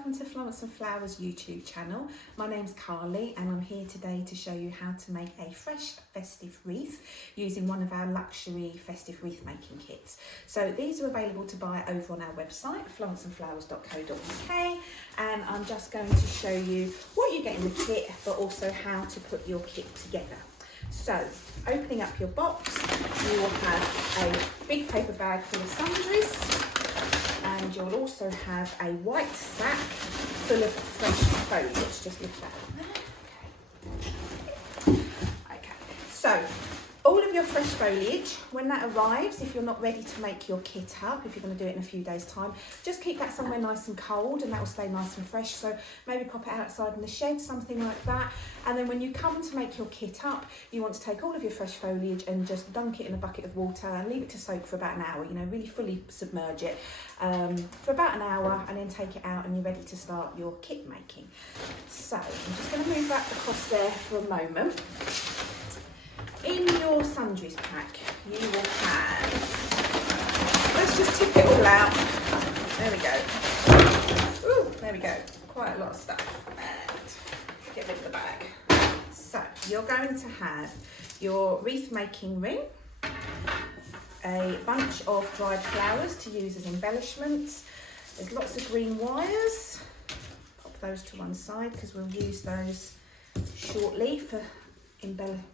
welcome to Florence and Flowers YouTube channel. My name's Carly and I'm here today to show you how to make a fresh festive wreath using one of our luxury festive wreath making kits. So these are available to buy over on our website, florenceandflowers.co.uk, and I'm just going to show you what you get in the kit but also how to put your kit together. So opening up your box, you will have a big paper bag full of sundries. And you'll also have a white sack full of fresh foliage. Just lift that up there. Okay. So all of your fresh foliage, when that arrives, if you're not ready to make your kit up, if you're going to do it in a few days' time, just keep that somewhere nice and cold and that will stay nice and fresh. So maybe pop it outside in the shed, something like that. And then when you come to make your kit up, you want to take all of your fresh foliage and just dunk it in a bucket of water and leave it to soak for about an hour, you know, really fully submerge it for about an hour, and then take it out and you're ready to start your kit making. So I'm just going to move that across there for a moment. In your sundries pack, you will have, let's just tip it all out. There we go. Ooh, there we go. Quite a lot of stuff. And get rid of the bag. So you're going to have your wreath making ring, a bunch of dried flowers to use as embellishments. There's lots of green wires. Pop those to one side because we'll use those shortly for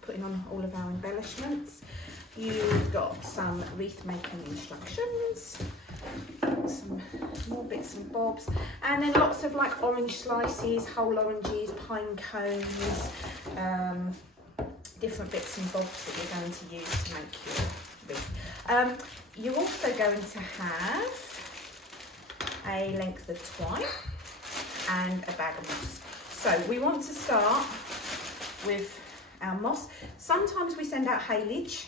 putting on all of our embellishments. You've got some wreath making instructions, some more bits and bobs, and then lots of like orange slices, whole oranges, pine cones, different bits and bobs that you're going to use to make your wreath. You're also going to have a length of twine and a bag of moss. So we want to start with our moss. Sometimes we send out haylage,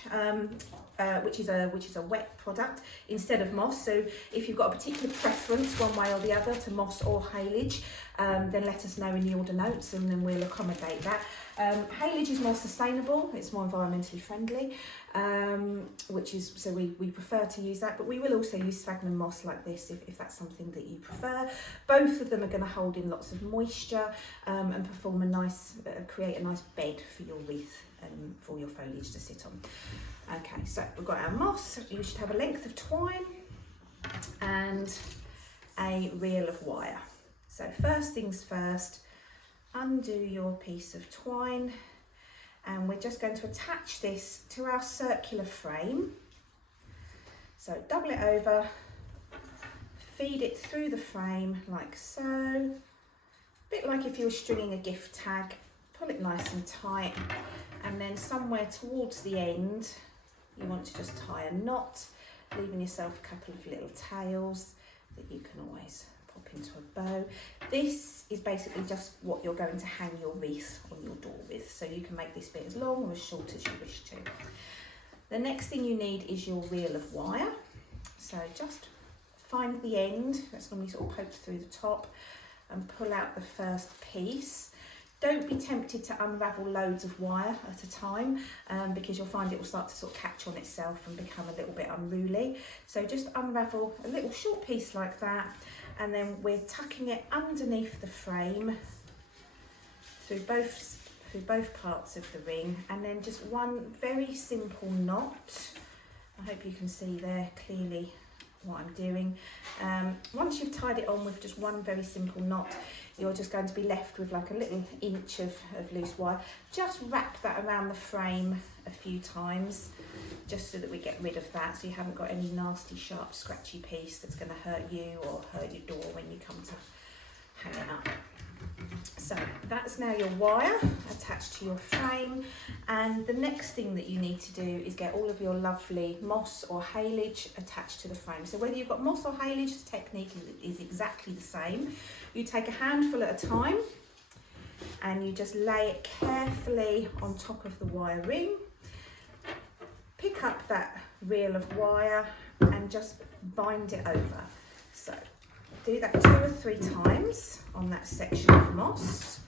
which is a wet product instead of moss. So if you've got a particular preference one way or the other to moss or haylage, then let us know in the order notes and then we'll accommodate that. Haylage is more sustainable, it's more environmentally friendly, so we prefer to use that, but we will also use sphagnum moss like this if that's something that you prefer. Both of them are going to hold in lots of moisture and perform a nice, create a nice bed for your wreath and for your foliage to sit on. Okay, so we've got our moss. You should have a length of twine and a reel of wire. So first things first, undo your piece of twine and we're just going to attach this to our circular frame. So double it over, feed it through the frame like so, a bit like if you were stringing a gift tag. Pull it nice and tight, and then somewhere towards the end you want to just tie a knot, leaving yourself a couple of little tails that you can always pop into a bow. This is basically just what you're going to hang your wreath on your door with, so you can make this bit as long or as short as you wish to. The next thing you need is your reel of wire. So just find the end, that's normally sort of poked through the top, and pull out the first piece. Don't be tempted to unravel loads of wire at a time because you'll find it will start to sort of catch on itself and become a little bit unruly. So just unravel a little short piece like that, and then we're tucking it underneath the frame through both parts of the ring, and then just one very simple knot. I hope you can see there clearly what I'm doing. Once you've tied it on with just one very simple knot, you're just going to be left with like a little inch of loose wire. Just wrap that around the frame a few times just so that we get rid of that, so you haven't got any nasty sharp scratchy piece that's going to hurt you or hurt your door when you come to hang it up. So that's now your wire attached to your frame, and the next thing that you need to do is get all of your lovely moss or haylage attached to the frame. So whether you've got moss or haylage, the technique is exactly the same. You take a handful at a time and you just lay it carefully on top of the wire ring. Pick up that reel of wire and just bind it over. So do that 2 or 3 times on that section of moss.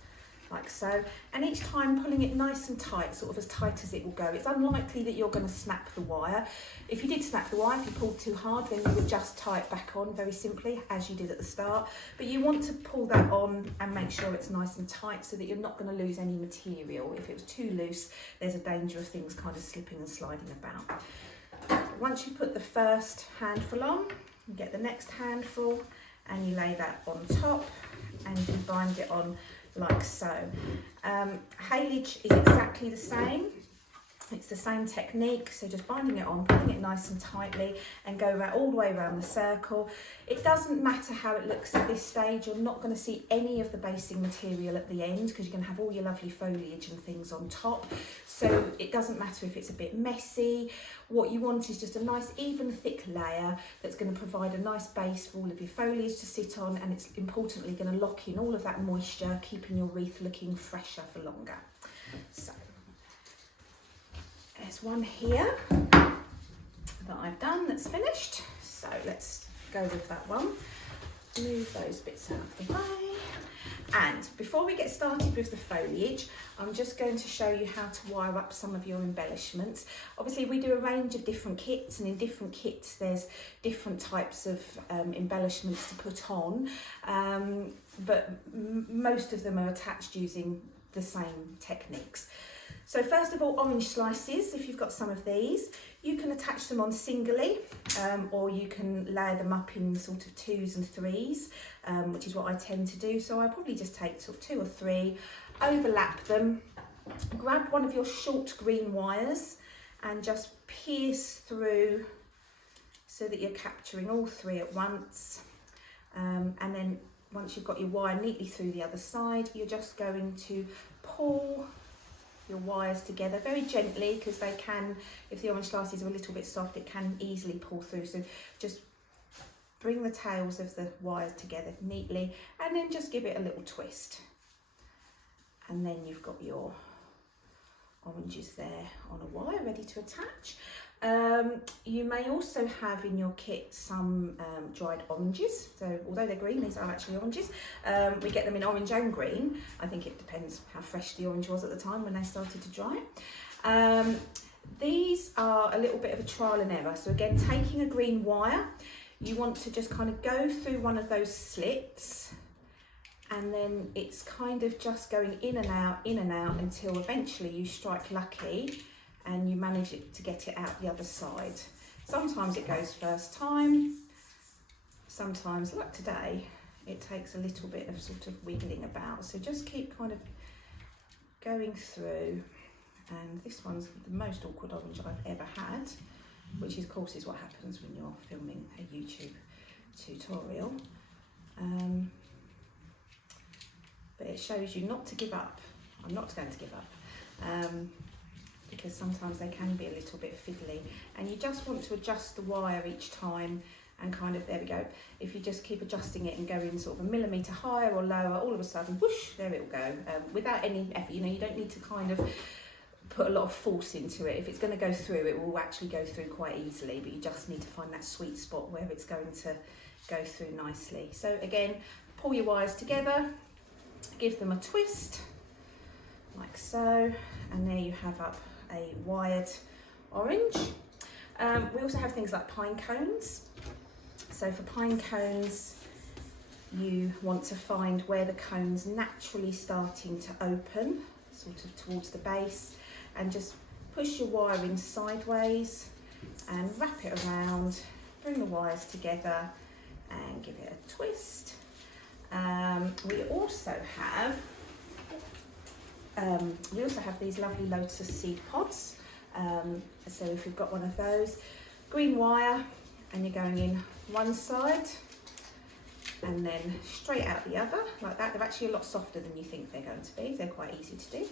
like so, and each time pulling it nice and tight, sort of as tight as it will go. It's unlikely that you're going to snap the wire. If you did snap the wire, if you pulled too hard, then you would just tie it back on very simply, as you did at the start. But you want to pull that on and make sure it's nice and tight so that you're not going to lose any material. If it was too loose, there's a danger of things kind of slipping and sliding about. So once you put the first handful on, you get the next handful and you lay that on top and you bind it on like so. Haylage is exactly the same. It's the same technique, so just binding it on, pulling it nice and tightly and go all the way around the circle. It doesn't matter how it looks at this stage. You're not going to see any of the basing material at the end because you're going to have all your lovely foliage and things on top. So it doesn't matter if it's a bit messy. What you want is just a nice even thick layer that's going to provide a nice base for all of your foliage to sit on, and it's importantly going to lock in all of that moisture, keeping your wreath looking fresher for longer. So there's one here that I've done that's finished, so let's go with that one. Move those bits out of the way. And before we get started with the foliage, I'm just going to show you how to wire up some of your embellishments. Obviously we do a range of different kits, and in different kits there's different types of embellishments to put on, but most of them are attached using the same techniques. So first of all, orange slices. If you've got some of these, you can attach them on singly, or you can layer them up in sort of 2s and 3s, which is what I tend to do. So I probably just take sort of 2 or 3, overlap them, grab one of your short green wires and just pierce through so that you're capturing all 3 at once. And then once you've got your wire neatly through the other side, you're just going to pull your wires together very gently, because they can, if the orange slices are a little bit soft, it can easily pull through. So just bring the tails of the wires together neatly and then just give it a little twist, and then you've got your oranges there on a wire ready to attach. You may also have in your kit some dried oranges. So although they're green, these are actually oranges. We get them in orange and green. I think it depends how fresh the orange was at the time when they started to dry. These are a little bit of a trial and error. So again, taking a green wire, you want to just kind of go through one of those slits, and then it's kind of just going in and out until eventually you strike lucky and you manage to get it out the other side. Sometimes it goes first time, sometimes, like today, it takes a little bit of sort of wiggling about. So just keep kind of going through, and this one's the most awkward orange I've ever had, which of course is what happens when you're filming a YouTube tutorial. But it shows you not to give up. I'm not going to give up, because sometimes they can be a little bit fiddly, and you just want to adjust the wire each time, and kind of, there we go. If you just keep adjusting it and go in sort of a millimetre higher or lower, all of a sudden, whoosh, there it will go, without any effort. You know, you don't need to kind of put a lot of force into it. If it's going to go through, it will actually go through quite easily, but you just need to find that sweet spot where it's going to go through nicely. So again, pull your wires together, give them a twist, like so, and there you have up a wired orange. We also have things like pine cones. So for pine cones, you want to find where the cone's naturally starting to open, sort of towards the base, and just push your wire in sideways and wrap it around, bring the wires together and give it a twist. We also have these lovely lotus seed pods. So if you've got one of those, green wire, and you're going in one side and then straight out the other, like that. They're actually a lot softer than you think they're going to be. They're quite easy to do.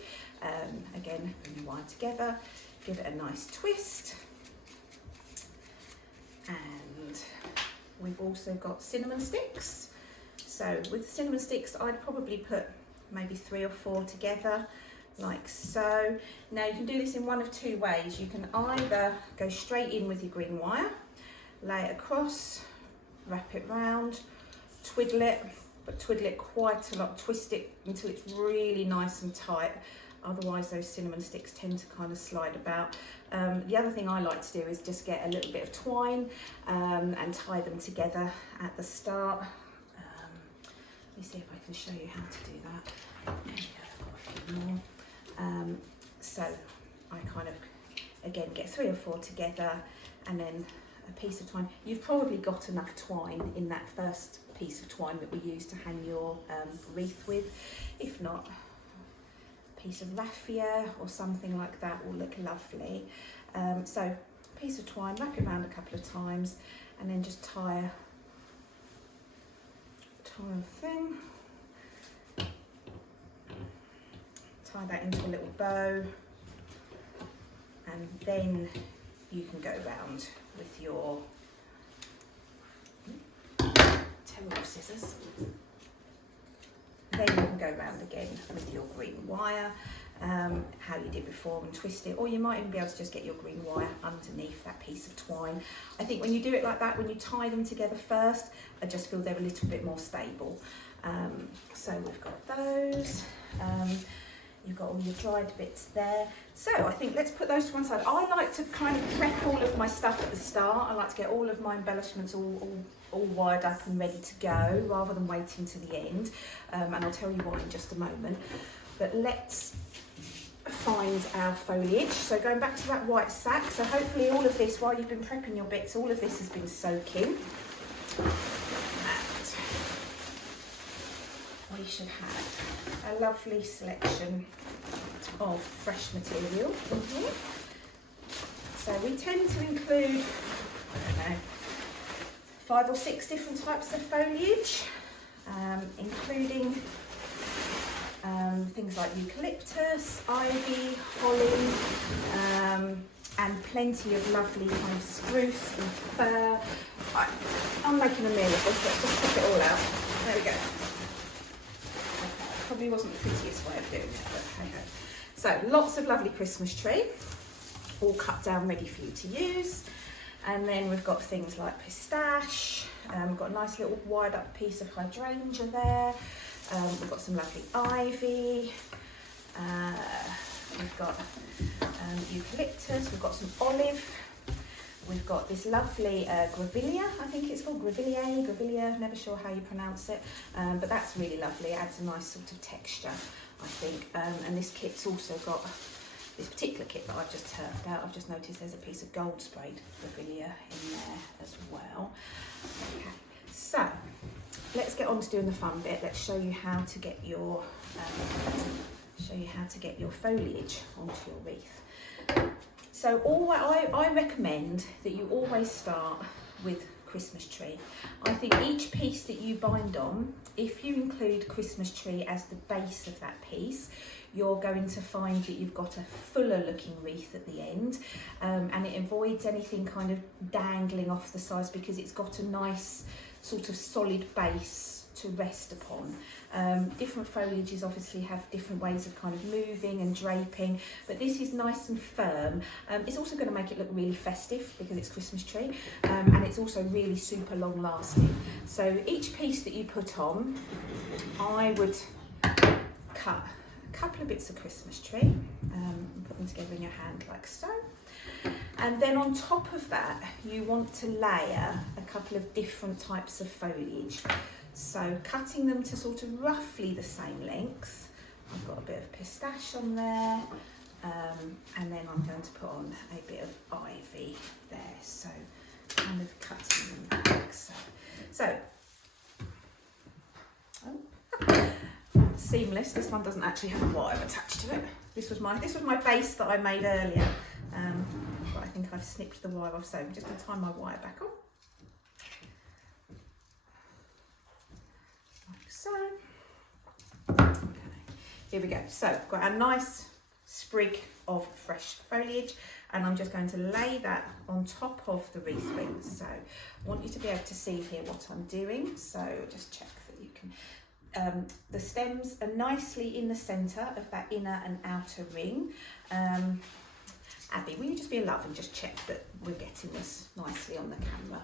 Again, bring the wire together, give it a nice twist. And we've also got cinnamon sticks. So with cinnamon sticks, I'd probably put maybe 3 or 4 together, like so. Now you can do this in one of 2 ways. You can either go straight in with your green wire, lay it across, wrap it round, twiddle it, but twiddle it quite a lot, twist it until it's really nice and tight. Otherwise those cinnamon sticks tend to kind of slide about. The other thing I like to do is just get a little bit of twine and tie them together at the start. Let me see if I can show you how to do that. There we go, I've got a few more. So I kind of, again, get 3 or 4 together and then a piece of twine. You've probably got enough twine in that first piece of twine that we use to hang your wreath with. If not, a piece of raffia or something like that will look lovely. So a piece of twine, wrap it around a couple of times and then just tie a thing. Tie that into a little bow, and then you can go round with your terrible scissors. Then you can go round again with your green wire, how you did before, and twist it, or you might even be able to just get your green wire underneath that piece of twine. I think when you do it like that, when you tie them together first, I just feel they're a little bit more stable. So we've got those. You've got all your dried bits there. So I think let's put those to one side. I like to kind of prep all of my stuff at the start. I like to get all of my embellishments all wired up and ready to go rather than waiting to the end. And I'll tell you why in just a moment. But let's find our foliage. So going back to that white sack. So hopefully all of this, while you've been prepping your bits, all of this has been soaking. We should have a lovely selection of fresh material in here. So we tend to include, I don't know, 5 or 6 different types of foliage, including things like eucalyptus, ivy, holly, and plenty of lovely kind of spruce and fir. I'm making a meal of this, let's just pop it all out. There we go. Probably wasn't the prettiest way of doing it, but hey ho. So lots of lovely Christmas tree, all cut down ready for you to use. And then we've got things like pistache, we've got a nice little wired up piece of hydrangea there, we've got some lovely ivy, we've got eucalyptus, we've got some olive, we've got this lovely grevillea, I think it's called grevillea, never sure how you pronounce it, but that's really lovely. It adds a nice sort of texture, I think. And this kit's also got, this particular kit that I've just turfed out, I've just noticed there's a piece of gold sprayed grevillea in there as well. Okay, so let's get on to doing the fun bit. Let's show you how to get your foliage onto your wreath. So I recommend that you always start with Christmas tree. I think each piece that you bind on, if you include Christmas tree as the base of that piece, you're going to find that you've got a fuller looking wreath at the end, and it avoids anything kind of dangling off the sides because it's got a nice sort of solid base to rest upon. Different foliages obviously have different ways of kind of moving and draping, but this is nice and firm. It's also going to make it look really festive because it's Christmas tree, and it's also really super long lasting. So each piece that you put on, I would cut a couple of bits of Christmas tree and put them together in your hand like so. And then on top of that, you want to layer a couple of different types of foliage. So cutting them to sort of roughly the same length. I've got a bit of pistache on there, and then I'm going to put on a bit of ivy there. So kind of cutting them like so. So, seamless. This one doesn't actually have a wire attached to it. This was my base that I made earlier, but I think I've snipped the wire off. So I'm just going to tie my wire back on. So, okay, here we go. So I've got a nice sprig of fresh foliage, and I'm just going to lay that on top of the wreath wings. So I want you to be able to see here what I'm doing. So just check that you can. The stems are nicely in the centre of that inner and outer ring. Abby, will you just be a love and just check that we're getting this nicely on the camera?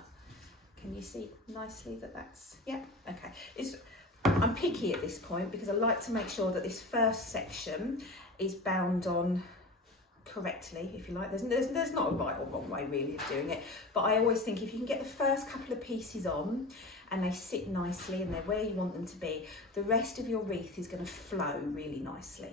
Can you see nicely that that's, yeah, okay. I'm picky at this point because I like to make sure that this first section is bound on correctly, if you like. There's not a right or wrong way really of doing it, but I always think if you can get the first couple of pieces on and they sit nicely and they're where you want them to be, the rest of your wreath is going to flow really nicely.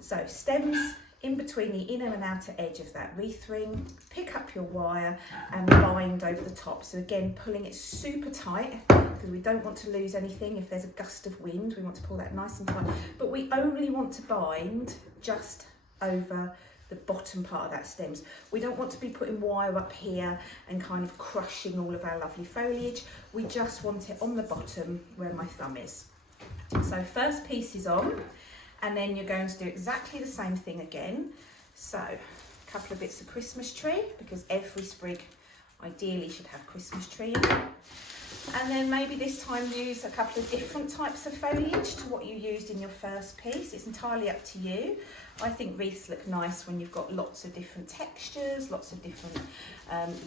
So stems in between the inner and outer edge of that wreath ring, pick up your wire and bind over the top. So again, pulling it super tight because we don't want to lose anything. If there's a gust of wind, we want to pull that nice and tight, but we only want to bind just over the bottom part of that stems. We don't want to be putting wire up here and kind of crushing all of our lovely foliage. We just want it on the bottom where my thumb is. So first piece is on, and then you're going to do exactly the same thing again. So a couple of bits of Christmas tree, because every sprig ideally should have Christmas tree in it. And then maybe this time use a couple of different types of foliage to what you used in your first piece. It's entirely up to you. I think wreaths look nice when you've got lots of different textures, lots of different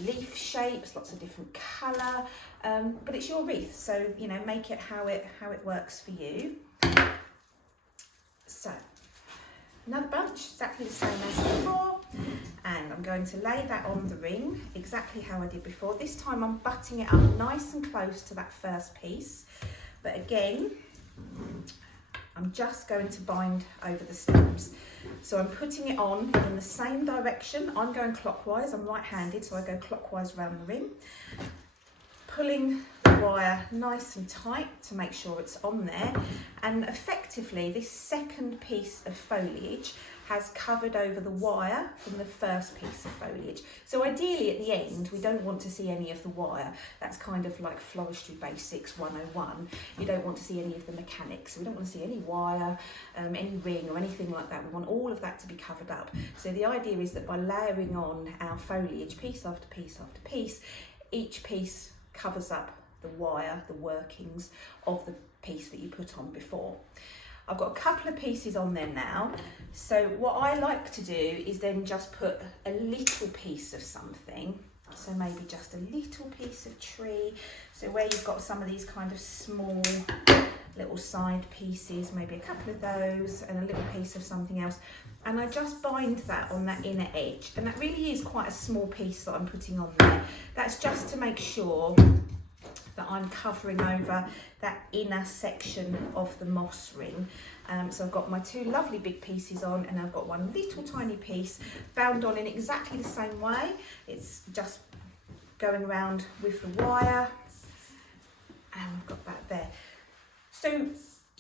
leaf shapes, lots of different colour, but it's your wreath, so you know, make it how it works for you. So another bunch, exactly the same as before, and I'm going to lay that on the ring exactly how I did before. This time I'm butting it up nice and close to that first piece, but again I'm just going to bind over the stems. So I'm putting it on in the same direction. I'm going clockwise, I'm right-handed, so I go clockwise around the ring, pulling the wire nice and tight to make sure it's on there, and effectively this second piece of foliage has covered over the wire from the first piece of foliage. So ideally at the end we don't want to see any of the wire. That's kind of like Floristry Basics 101. You don't want to see any of the mechanics. We don't want to see any wire, any ring or anything like that. We want all of that to be covered up. So the idea is that by layering on our foliage piece after piece after piece, each piece covers up the wire, the workings of the piece that you put on before. I've got a couple of pieces on there now, so what I like to do is then just put a little piece of something, so maybe just a little piece of tree, so where you've got some of these kind of small little side pieces, maybe a couple of those and a little piece of something else, and I just bind that on that inner edge, and that really is quite a small piece that I'm putting on there. That's just to make sure that I'm covering over that inner section of the moss ring. So I've got my two lovely big pieces on, and I've got one little tiny piece bound on in exactly the same way. It's just going around with the wire, and I've got that there. So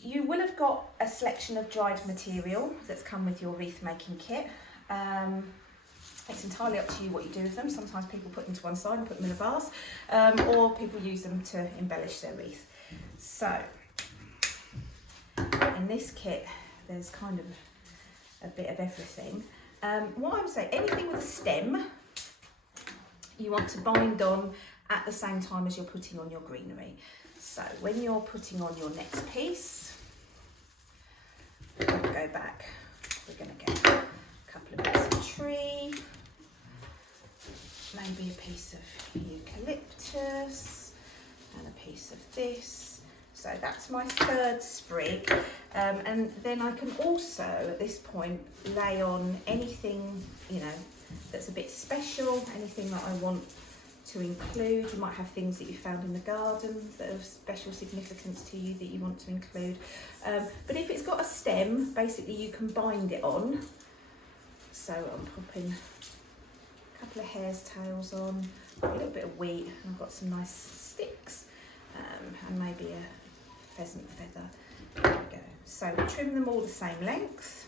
you will have got a selection of dried material that's come with your wreath making kit. It's entirely up to you what you do with them. Sometimes people put them to one side and put them in a vase, or people use them to embellish their wreath. So in this kit there's kind of a bit of everything. What I would say, anything with a stem you want to bind on at the same time as you're putting on your greenery. So when you're putting on your next piece, we're going to go back, we're going to get a couple of bits of tree, maybe a piece of eucalyptus and a piece of this. So that's my third sprig, and then I can also at this point lay on anything, you know, that's a bit special, anything that I want to include. You might have things that you found in the garden that have special significance to you that you want to include, but if it's got a stem, basically you can bind it on. So I'm popping a couple of hare's tails on, a little bit of wheat, and I've got some nice sticks, and maybe a pheasant feather. There we go. So trim them all the same length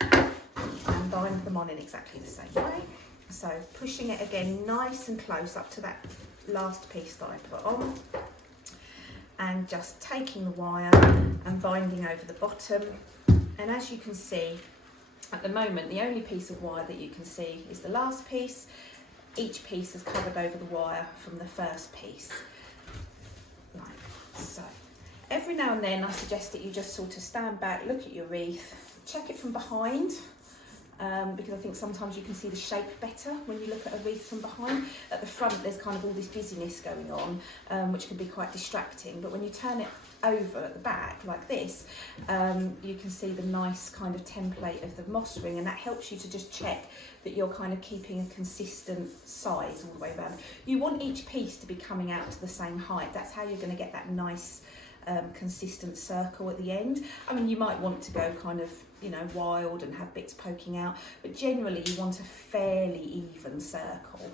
and bind them on in exactly the same way. So pushing it again nice and close up to that last piece that I put on, and just taking the wire and binding over the bottom. And as you can see, at the moment the only piece of wire that you can see is the last piece. Each piece is covered over the wire from the first piece. Like so. Every now and then I suggest that you just sort of stand back, look at your wreath, check it from behind, because I think sometimes you can see the shape better when you look at a wreath from behind. At the front there's kind of all this busyness going on, which can be quite distracting, but when you turn it over at the back like this, you can see the nice kind of template of the moss ring, and that helps you to just check that you're kind of keeping a consistent size all the way around. You want each piece to be coming out to the same height. That's how you're going to get that nice consistent circle at the end. I mean, you might want to go kind of, you know, wild and have bits poking out, but generally you want a fairly even circle.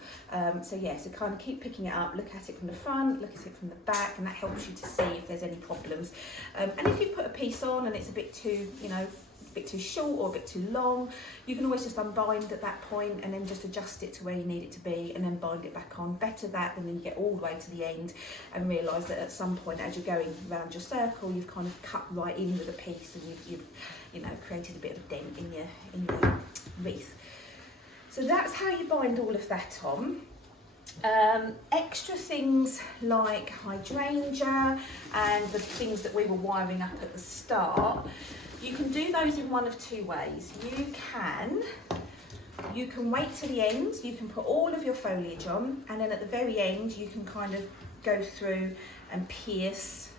So yeah, so kind of keep picking it up, look at it from the front, look at it from the back, and that helps you to see if there's any problems. And if you've put a piece on and it's a bit too, you know, a bit too short or a bit too long, you can always just unbind at that point and then just adjust it to where you need it to be and then bind it back on. Better that than then you get all the way to the end and realise that at some point as you're going around your circle, you've kind of cut right in with a piece and you've you know, created a bit of a dent in your wreath. So that's how you bind all of that on. Extra things like hydrangea and the things that we were wiring up at the start, you can do those in one of two ways. You can wait to the end, you can put all of your foliage on, and then at the very end you can kind of go through and pierce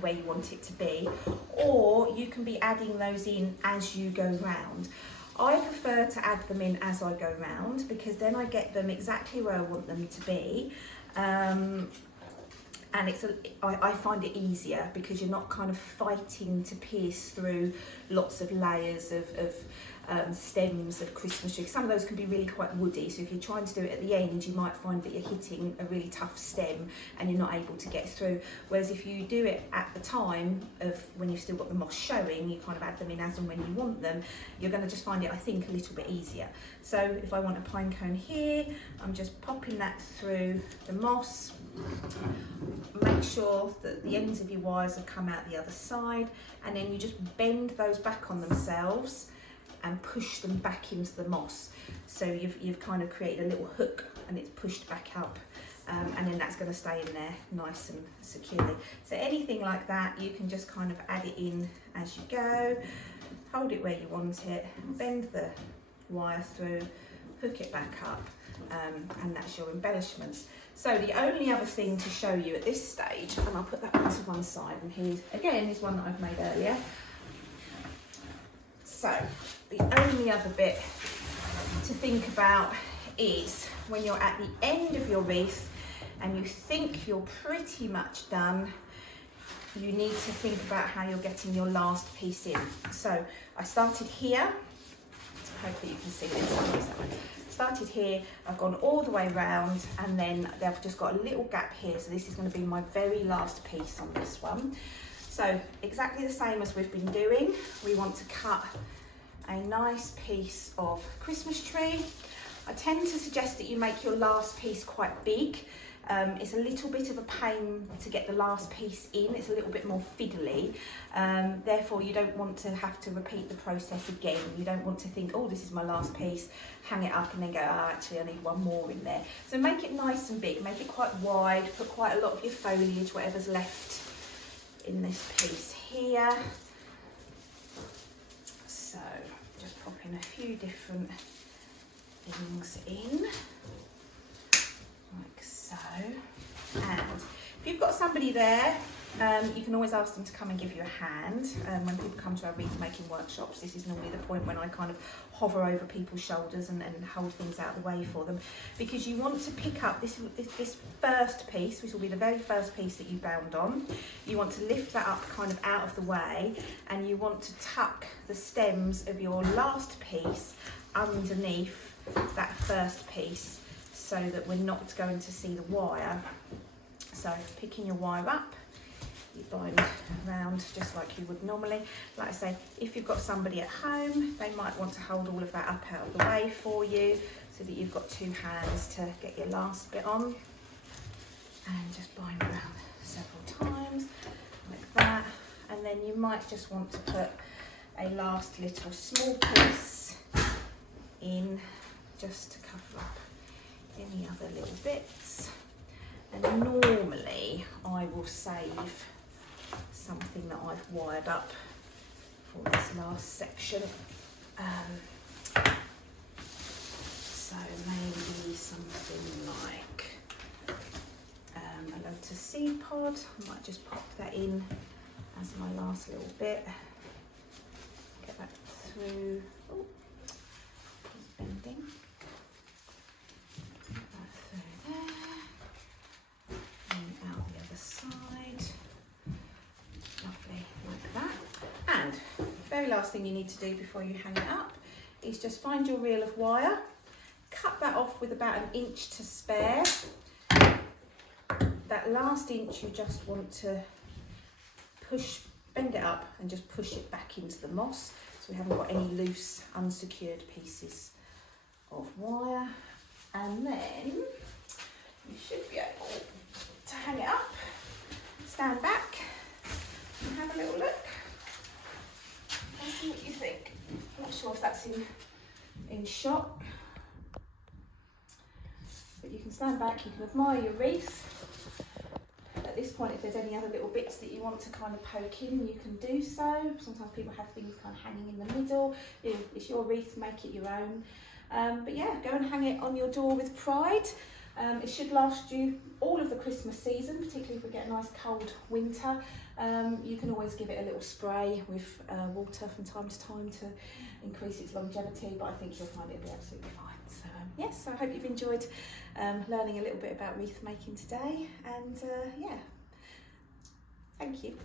where you want it to be, or you can be adding those in as you go round. I prefer to add them in as I go round because then I get them exactly where I want them to be. And I find it easier because you're not kind of fighting to pierce through lots of layers of stems of Christmas trees. Some of those can be really quite woody, so if you're trying to do it at the end, you might find that you're hitting a really tough stem and you're not able to get through. Whereas if you do it at the time of when you've still got the moss showing, you kind of add them in as and when you want them, you're going to just find it, I think, a little bit easier. So if I want a pine cone here, I'm just popping that through the moss. Make sure that the ends of your wires have come out the other side, and then you just bend those back on themselves and push them back into the moss. So you've kind of created a little hook and it's pushed back up, and then that's going to stay in there nice and securely. So anything like that, you can just kind of add it in as you go, hold it where you want it, bend the wire through, hook it back up, and that's your embellishments. So the only other thing to show you at this stage, and I'll put that one to one side, and here's again is one that I've made earlier. So the only other bit to think about is when you're at the end of your wreath and you think you're pretty much done, you need to think about how you're getting your last piece in. So I started here, hopefully you can see this. Started here, I've gone all the way around, and then I've just got a little gap here, so this is going to be my very last piece on this one. So exactly the same as we've been doing, we want to cut a nice piece of Christmas tree. I tend to suggest that you make your last piece quite big. It's a little bit of a pain to get the last piece in, it's a little bit more fiddly, therefore you don't want to have to repeat the process again. You don't want to think, oh, this is my last piece, hang it up and then go, oh, actually I need one more in there. So make it nice and big, make it quite wide, put quite a lot of your foliage, whatever's left in this piece here. So just pop in a few different things in. Like so. And if you've got somebody there, you can always ask them to come and give you a hand. When people come to our wreath making workshops, this is normally the point when I kind of hover over people's shoulders and hold things out of the way for them, because you want to pick up this first piece, which will be the very first piece that you bound on. You want to lift that up kind of out of the way, and you want to tuck the stems of your last piece underneath that first piece, so that we're not going to see the wire. So picking your wire up, you bind around just like you would normally. Like I say, if you've got somebody at home, they might want to hold all of that up out of the way for you, so that you've got two hands to get your last bit on. And just bind around several times, like that. And then you might just want to put a last little small piece in, just to cover up any other little bits. And normally I will save something that I've wired up for this last section So maybe something like a lotus seed pod. I might just pop that in as my last little bit. Get that through. Oh, it's bending. Get that through there. And out the other side. Lovely, like that. And very last thing you need to do before you hang it up is just find your reel of wire, cut that off with about 1 inch to spare. That last inch you just want to bend it up and just push it back into the moss so we haven't got any loose unsecured pieces of wire. And then you should be able to hang it up, stand back and have a little look. Let's see what you think. I'm not sure if that's in shot, but you can stand back, you can admire your wreath. At this point, if there's any other little bits that you want to kind of poke in, you can do so. Sometimes people have things kind of hanging in the middle. It's your wreath, make it your own. But yeah, go and hang it on your door with pride. It should last you all of the Christmas season, particularly if we get a nice cold winter. You can always give it a little spray with water from time to time to increase its longevity, but I think you'll find it'll be absolutely fine. So yes, I hope you've enjoyed learning a little bit about wreath making today, and yeah, thank you.